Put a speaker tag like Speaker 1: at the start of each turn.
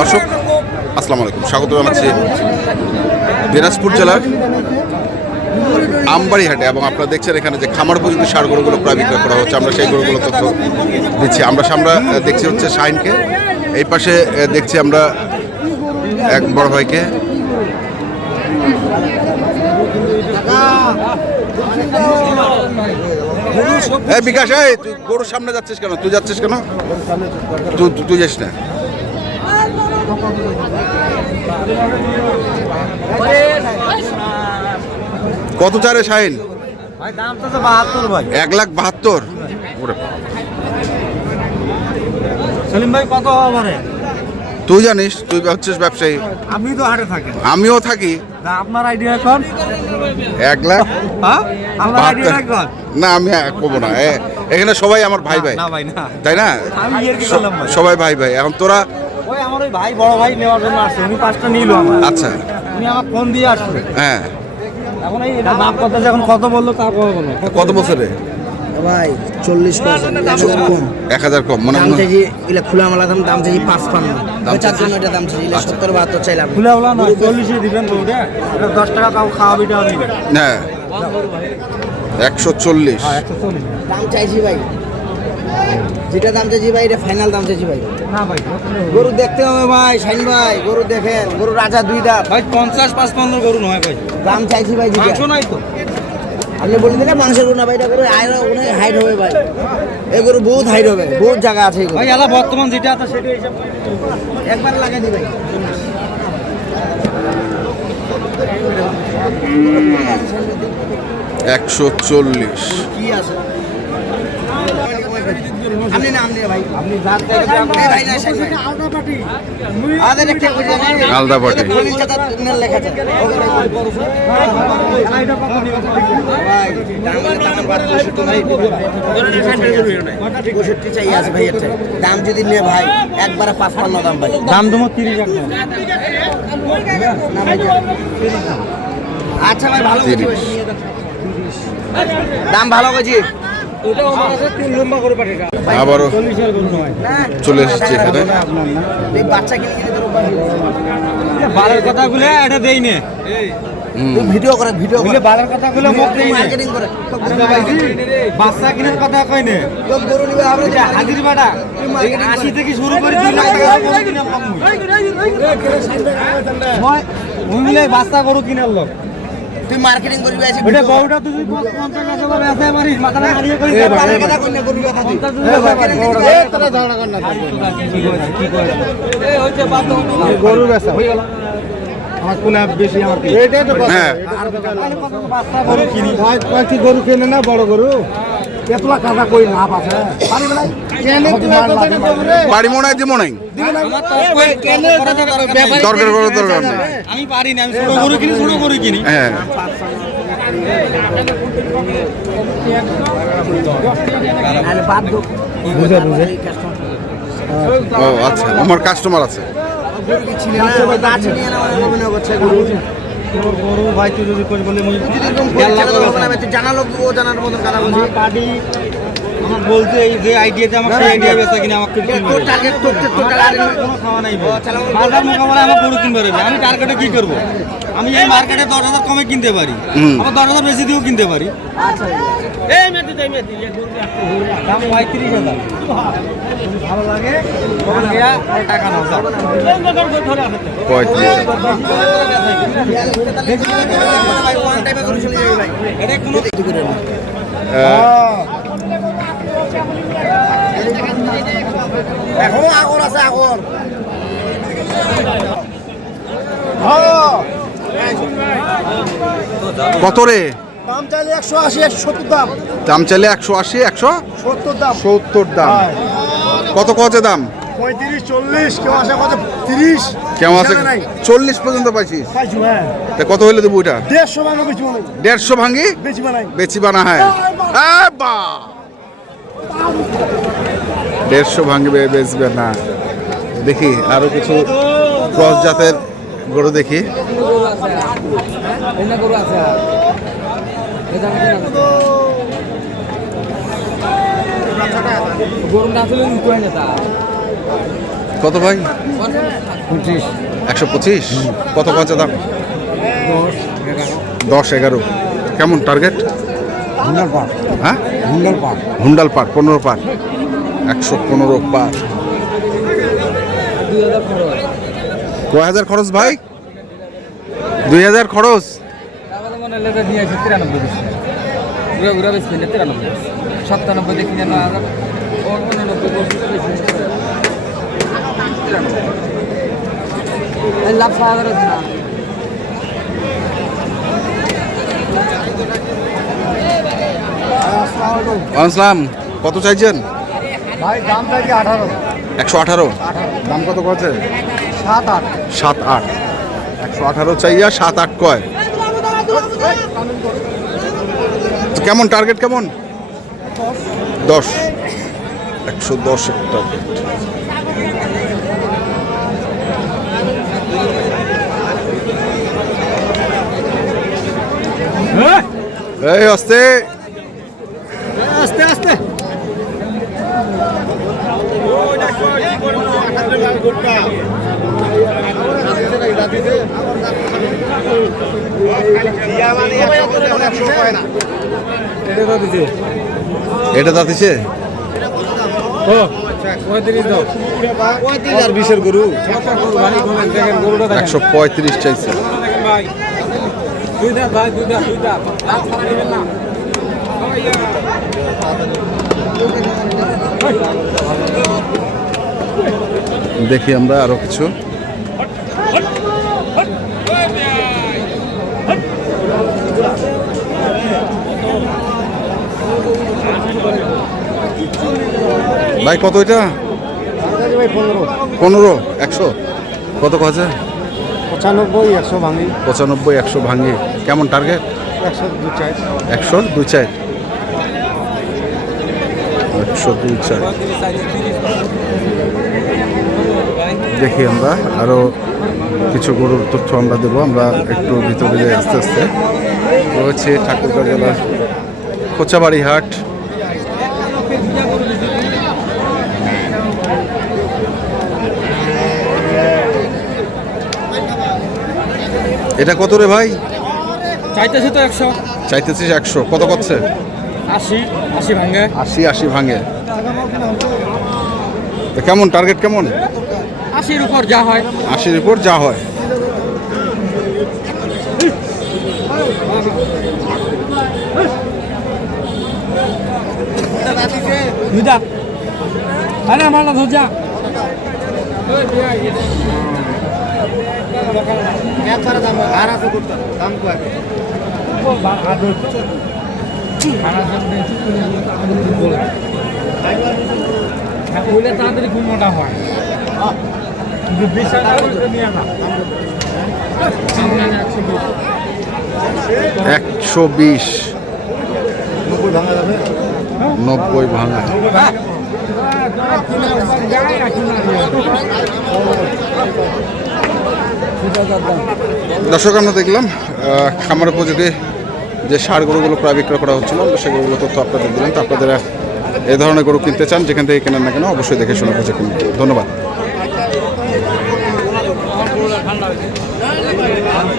Speaker 1: দর্শক, আসসালামু আলাইকুম। স্বাগত জানাচ্ছি দিনাজপুর জেলার আমবাড়িহাটে এবং আপনারা দেখছেন এখানে যে খামার পর্যন্ত সার গরুগুলো প্রায় বিক্রয় করা হচ্ছে। আমরা সেই গরুগুলো তথ্য দিচ্ছি। আমরা সামনে দেখছি হচ্ছে শাইনকে এই পাশে দেখছি আমরা এক বড় ভাইকে। বিকাশ তুই গরুর সামনে যাচ্ছিস কেন? তুই যাচ্ছিস কেন? তুই তুই যাস না। কত চারে
Speaker 2: ভাই
Speaker 1: এক লাখ বাহাত্তর?
Speaker 2: সেলিম ভাই কত হবে
Speaker 1: তুই জানিস তুই হচ্ছিস ব্যবসায়ী।
Speaker 2: আপনি তো হাটে থাকেন
Speaker 1: আমিও থাকি।
Speaker 2: আপনার আইডিয়া কোন?
Speaker 1: এক লাখ
Speaker 2: হ্যাঁ?
Speaker 1: না আমি কবো না। এখানে সবাই আমার ভাই ভাই।
Speaker 2: না ভাই না।
Speaker 1: তাই না?
Speaker 2: আমি
Speaker 1: সবাই ভাই ভাই। এখন তোরা
Speaker 2: আমার ওই ভাই বড় ভাই নেওয়ার জন্য আসছে। উনি পাঁচটা নিল আমার।
Speaker 1: আচ্ছা।
Speaker 2: উনি আমার ফোন দিয়ে আসছে।
Speaker 1: হ্যাঁ।
Speaker 2: এখন এই এটা দাম কত যখন কত বলল তা কত বলল
Speaker 1: কত বছরে?
Speaker 3: ভাই চল্লিশ কম।
Speaker 1: এক হাজার কম মানে
Speaker 3: দাম চাইছি এগুলা খোলা মালা দাম দাম চাইছি পাঁচ পান্ন চার জন্য এটা দাম চাইছি সত্তর বাহাত্তর চাইলাম।
Speaker 2: খুলে বলা না চল্লিশে দিবেন এটা দশ টাকা তাও খাওয়া বিটাও দিবেন
Speaker 1: হ্যাঁ। একশো চল্লিশ।
Speaker 2: হ্যাঁ একশো চল্লিশ।
Speaker 3: দাম চাইছি ভাই। যেটা দাম চাইছি ভাই এটা ফাইনাল দাম চাইছি ভাই।
Speaker 2: না ভাই
Speaker 3: গরু দেখতে হবে ভাই শাইন ভাই গরু দেখেন গরু রাজা দুই দাঁত।
Speaker 2: ভাই পঞ্চাশ পাঁচ পনেরো গরু নয় ভাই।
Speaker 3: দাম চাইছি ভাই
Speaker 2: মাংস নাই তো।
Speaker 3: আপনি বলে দিলে মাংসের গরু না ভাই এটা গরু আয়রা অনেক হাইট হবে ভাই। এই গরু বহুত হাইট হবে বহুত জায়গা আছে
Speaker 2: ভাই এলা বর্তমান যেটা আছে সেটা হিসাব
Speaker 3: একবার লাগাই দিই ভাই
Speaker 1: একশো চল্লিশ।
Speaker 3: কি আছে? ভাই এটা দাম যদি নে ভাই একবারে পাঁচ পান্ন দাম ভাই
Speaker 2: দাম তিরিশ।
Speaker 3: আচ্ছা ভাই ভালো দাম ভালো করছি।
Speaker 2: ওটা আমার কাছে তিন লম্বা করে পাঠিয়ে
Speaker 1: আবারও চলে এসেছে এখানে।
Speaker 2: বালের কথাগুলো এটা দেই নে
Speaker 3: ভিডিও করে ভিডিও করে।
Speaker 2: বালের কথাগুলো মুখ দেই
Speaker 3: মার্কেটিং করে।
Speaker 2: বাচ্চা কিনার কথা কই নে
Speaker 3: তো গরু নিবে আমরা
Speaker 2: এটা হাজির বাটা আশি থেকে শুরু করে দুই লাখ টাকা গরু কিনে পাবো মই মুই বাচ্চা গরু কিনার লোক।
Speaker 3: তুই মার্কেটিং করবি আছে
Speaker 2: ওটা বউটা তুই যদি পঞ্চাশ হাজার টাকা বেচতে পারিস মাথাটা মারিয়ে করিস
Speaker 3: বাবার কথা কই না গরু কথা তুই
Speaker 2: পঞ্চাশ হাজার টাকা
Speaker 3: এ তোরা ঝগড়া কর না
Speaker 2: গরু বেচা আমার কোন বেশি আমার এইটাই তো
Speaker 1: হ্যাঁ।
Speaker 2: বাচ্চা গরু কিনি? কয়েকটি গরু কিনে না বড় গরু। এতলা কাটা কই লাভ আছে? কেনে
Speaker 1: বাড়ি মনে হয় দিব নাই দরকার করো দরকার নেই।
Speaker 2: আমি পারি না আমি ছোট গরু কিনি ছোট গরু কিনি।
Speaker 1: হ্যাঁ। ও আচ্ছা আমার কাস্টমার আছে।
Speaker 3: না আছে গরু
Speaker 2: ভাই তুই যদি করিস বলে মুই
Speaker 3: তুই এরকম পরীক্ষা তো হবে না তুই জানা লোক ও জানার মতন কথা
Speaker 2: বলছি। বলতে এই যে আইডিয়াতে আমার সেই আইডিয়া বেচা কিনা হবে।
Speaker 3: টার্গেট
Speaker 2: কোনো খাওয়া নাই বাজার মোকাবেলায় আমার গরু কিনতে পারবে আমি টার্গেটে কি করব? আমি এই মার্কেটে দশ হাজার কমে কিনতে পারি। আমার দশ হাজার বেশি দিয়েও কিনতে পারি।
Speaker 3: আচ্ছা।
Speaker 2: দাম পঁয়ত্রিশ হাজার। ভালো লাগে? টাকা নাও
Speaker 1: পঁয়ত্রিশ
Speaker 3: ভাই ওয়ান টাইমে গরু চলে যাবে ভাই
Speaker 2: এটা কোনো
Speaker 3: এখনও আগর আছে আগর।
Speaker 1: কত রে?
Speaker 4: দাম চাইলে একশো আশি একশো সত্তর দাম।
Speaker 1: দাম চাইলে একশো আশি একশো
Speaker 4: সত্তর দাম।
Speaker 1: সত্তর দাম। কত কত দাম?
Speaker 4: পঁয়ত্রিশ চল্লিশ কেউ আসে কত? তিরিশ।
Speaker 1: কেমন আছে চল্লিশ পর্যন্ত পাইছিস
Speaker 4: পাইছি হ্যাঁ।
Speaker 1: তা কত হইলে দেবো ওইটা?
Speaker 4: দেড়শো বাংলা বেশি বানাই
Speaker 1: দেড়শো
Speaker 4: বেশি বানাই
Speaker 1: বানা হয়। আ বা দেড়শো ভাঙবে বেচবে না। দেখি আরও কিছু ক্রস জাতের গরু দেখি। কত ভাই?
Speaker 2: পঁচিশ।
Speaker 1: একশো পঁচিশ? কত কত দাম?
Speaker 2: দশ
Speaker 1: এগারো। কেমন টার্গেট
Speaker 2: পার
Speaker 1: হ্যাঁ?
Speaker 2: হুন্ডার পার
Speaker 1: হুন্ডাল পার পনেরো পার। একশো পনেরো পার। কয় হাজার খরচ ভাই? দুই হাজার খরচ কত চাইছেন?
Speaker 2: ভাই দাম চাইছি আঠারো।
Speaker 1: একশো আঠারো? দাম কত কছে
Speaker 2: সাত আট।
Speaker 1: সাত আট। একশো আঠারো চাইয়া সাত আট কয়? কেমন টার্গেট কেমন? দশ। একশো দশ টার্গেট এই আস্তে
Speaker 2: আস্তে আস্তে
Speaker 1: এটা দাঁতিছে
Speaker 2: আর বিশের গরু।
Speaker 1: একশো পঁয়ত্রিশ চাইছে। দেখি আমরা আরও কিছু। ভাই কত এটা?
Speaker 2: পনেরো
Speaker 1: একশো। কত কাছে
Speaker 2: পঁচানব্বই একশো ভাঙি।
Speaker 1: পঁচানব্বই একশো ভাঙে। কেমন টার্গেট
Speaker 2: একশো দু চার।
Speaker 1: একশো দুই চার। একশো দুই চার। দেখি আমরা। আরও কিছু গরুর তথ্য আমরা দেবো। আমরা একটু ভিতরে যাই আস্তে আস্তে। রয়েছে ঠাকুরগাঁ জেলার কোচাবাড়ি হাট এটা কত রে ভাই?
Speaker 3: চাইতেছি তো একশো।
Speaker 1: চাইতেছিস একশো। কত করছে?
Speaker 3: আশি। আশি ভাঙে।
Speaker 1: আশি আশি ভাঙে। কেমন? টার্গেট কেমন?
Speaker 3: আশির উপর যা হয়।
Speaker 1: আশির উপর যা হয়।
Speaker 3: দুইটা। আরে আমার না ওইটা তাড়াতাড়ি খুব মোটা হয়।
Speaker 1: একশো বিশ। নব্বই ভাঙা। দর্শক, আমরা দেখলাম খামার উপযোগী যে সার গরুগুলো প্রায় বিক্রয় করা হচ্ছিল, আমরা সেই গরুগুলো তথ্য আপনাদের দিলাম। তো আপনারা এ ধরনের গরু কিনতে চান, যেখান থেকে কেনেন না কেন, অবশ্যই দেখে শুনে কিনবেন ধন্যবাদ। இருக்கு